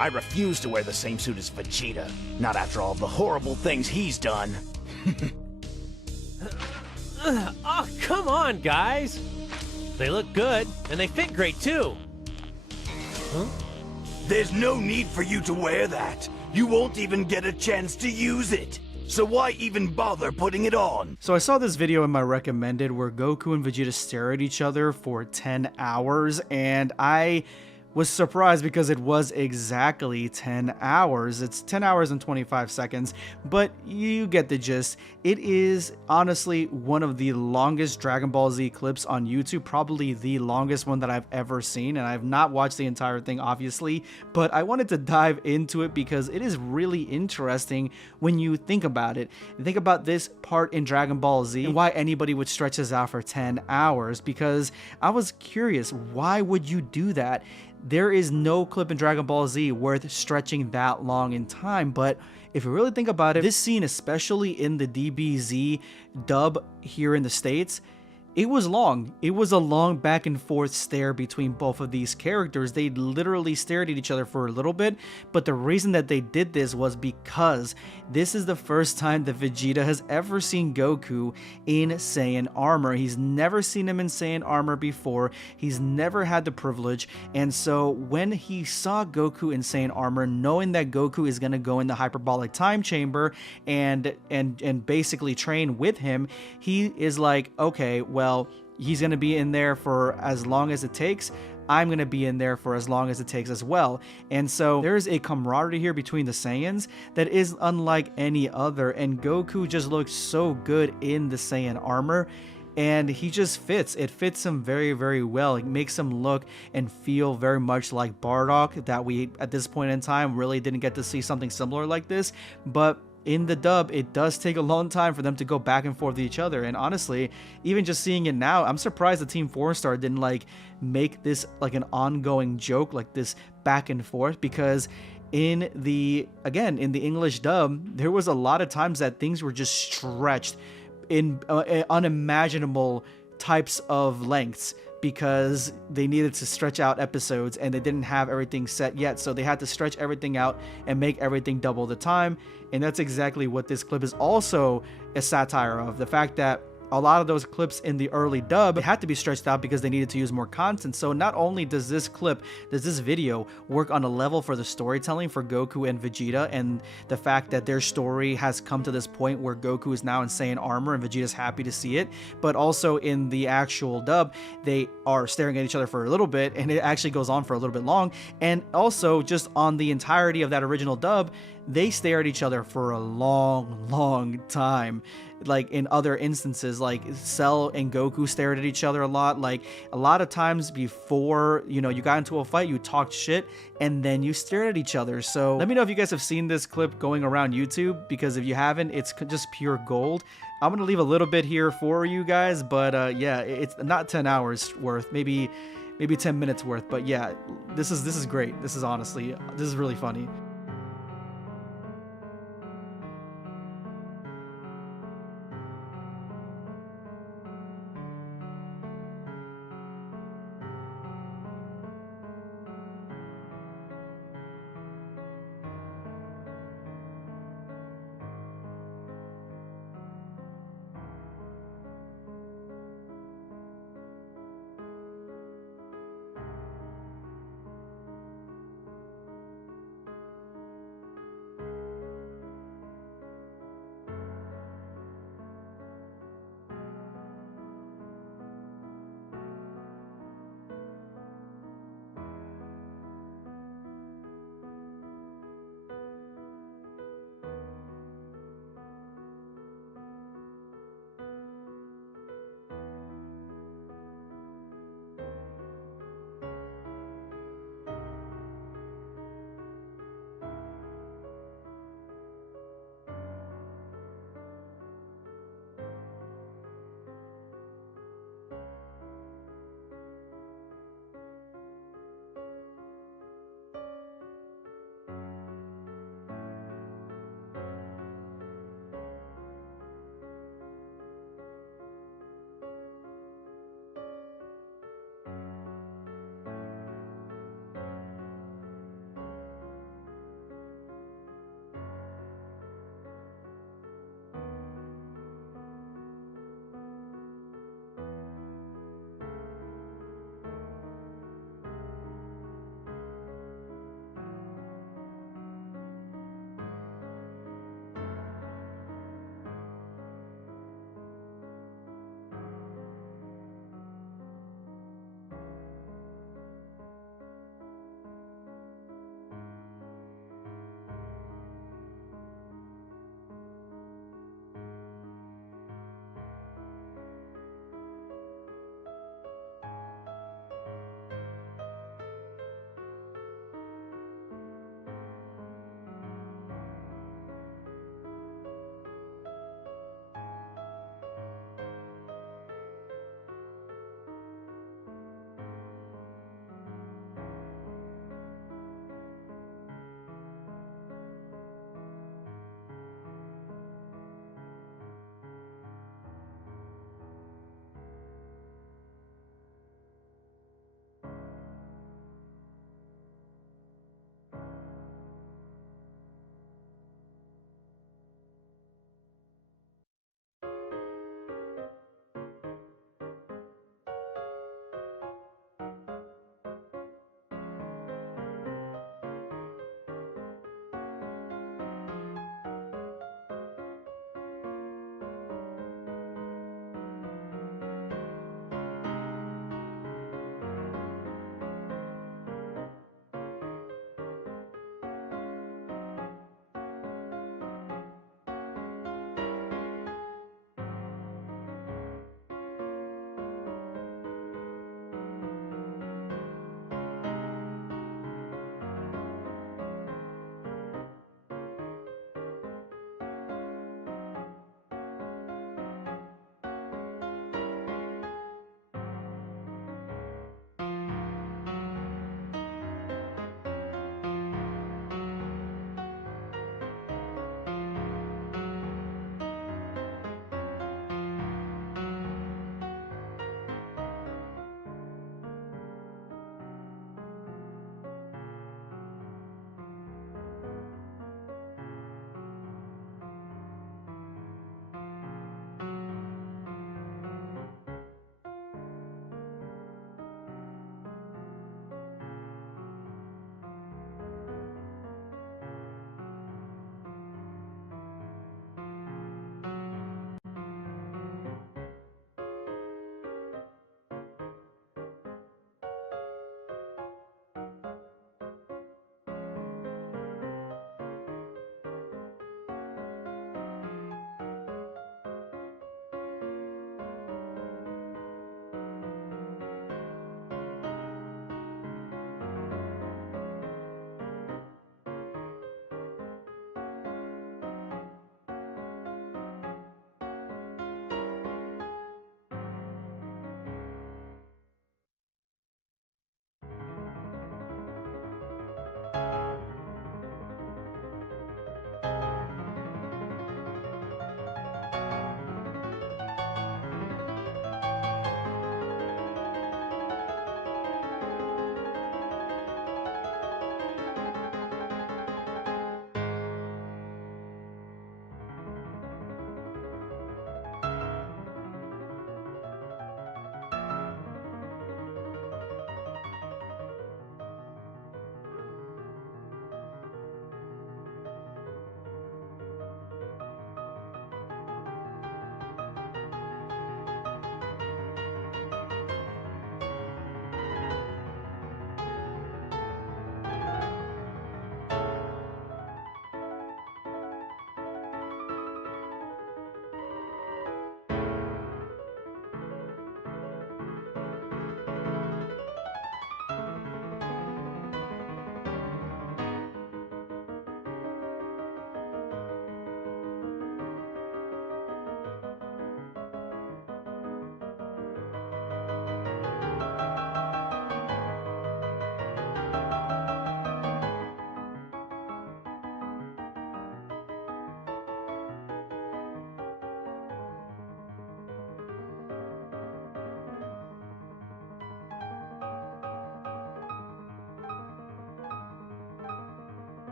I refuse to wear the same suit as Vegeta, not after all the horrible things he's done. Oh, come on, guys. They look good, and they fit great, too. Huh? There's no need for you to wear that. You won't even get a chance to use it. So why even bother putting it on? So I saw this video in my recommended where Goku and Vegeta stare at each other for 10 hours, and I was surprised because it was exactly 10 hours. It's 10 hours and 25 seconds, but you get the gist. It is honestly one of the longest Dragon Ball Z clips on YouTube, probably the longest one that I've ever seen, and I've not watched the entire thing, obviously, but I wanted to dive into it because it is really interesting when you think about it. Think about this part in Dragon Ball Z and why anybody would stretch this out for 10 hours, because I was curious, why would you do that? There is no clip in Dragon Ball Z worth stretching that long in time, but if you really think about it, this scene, especially in the DBZ dub here in the States, it was long. It was a long back and forth stare between both of these characters. They literally stared at each other for a little bit, but the reason that they did this was because this is the first time that Vegeta has ever seen Goku in Saiyan armor. He's never seen him in Saiyan armor before. He's never had the privilege, and so when he saw Goku in Saiyan armor, knowing that Goku is going to go in the hyperbolic time chamber and basically train with him, he is like, okay, well, he's going to be in there for as long as it takes. I'm going to be in there for as long as it takes as well. And so there's a camaraderie here between the Saiyans that is unlike any other. And Goku just looks so good in the Saiyan armor. And he just fits. It fits him very, very well. It makes him look and feel very much like Bardock, that we, at this point in time, really didn't get to see something similar like this. But in the dub, it does take a long time for them to go back and forth with each other. And honestly, even just seeing it now, I'm surprised the Team 4-Star didn't like make this like an ongoing joke, like this back and forth, because in the English dub, there was a lot of times that things were just stretched in unimaginable types of lengths, because they needed to stretch out episodes and they didn't have everything set yet, so they had to stretch everything out and make everything double the time. And that's exactly what this clip is also a satire of, the fact that a lot of those clips in the early dub had to be stretched out because they needed to use more content. So not only does this video work on a level for the storytelling for Goku and Vegeta, and the fact that their story has come to this point where Goku is now in Saiyan armor and Vegeta's happy to see it, but also in the actual dub, they are staring at each other for a little bit, and it actually goes on for a little bit long. And also just on the entirety of that original dub, they stare at each other for a long time. Like in other instances, like Cell and Goku stared at each other a lot. Like a lot of times before, you got into a fight, you talked shit and then you stared at each other. So let me know if you guys have seen this clip going around YouTube, because if you haven't, it's just pure gold. I'm gonna leave a little bit here for you guys, but yeah, it's not 10 hours worth, maybe 10 minutes worth, but yeah, this is great. This is really funny.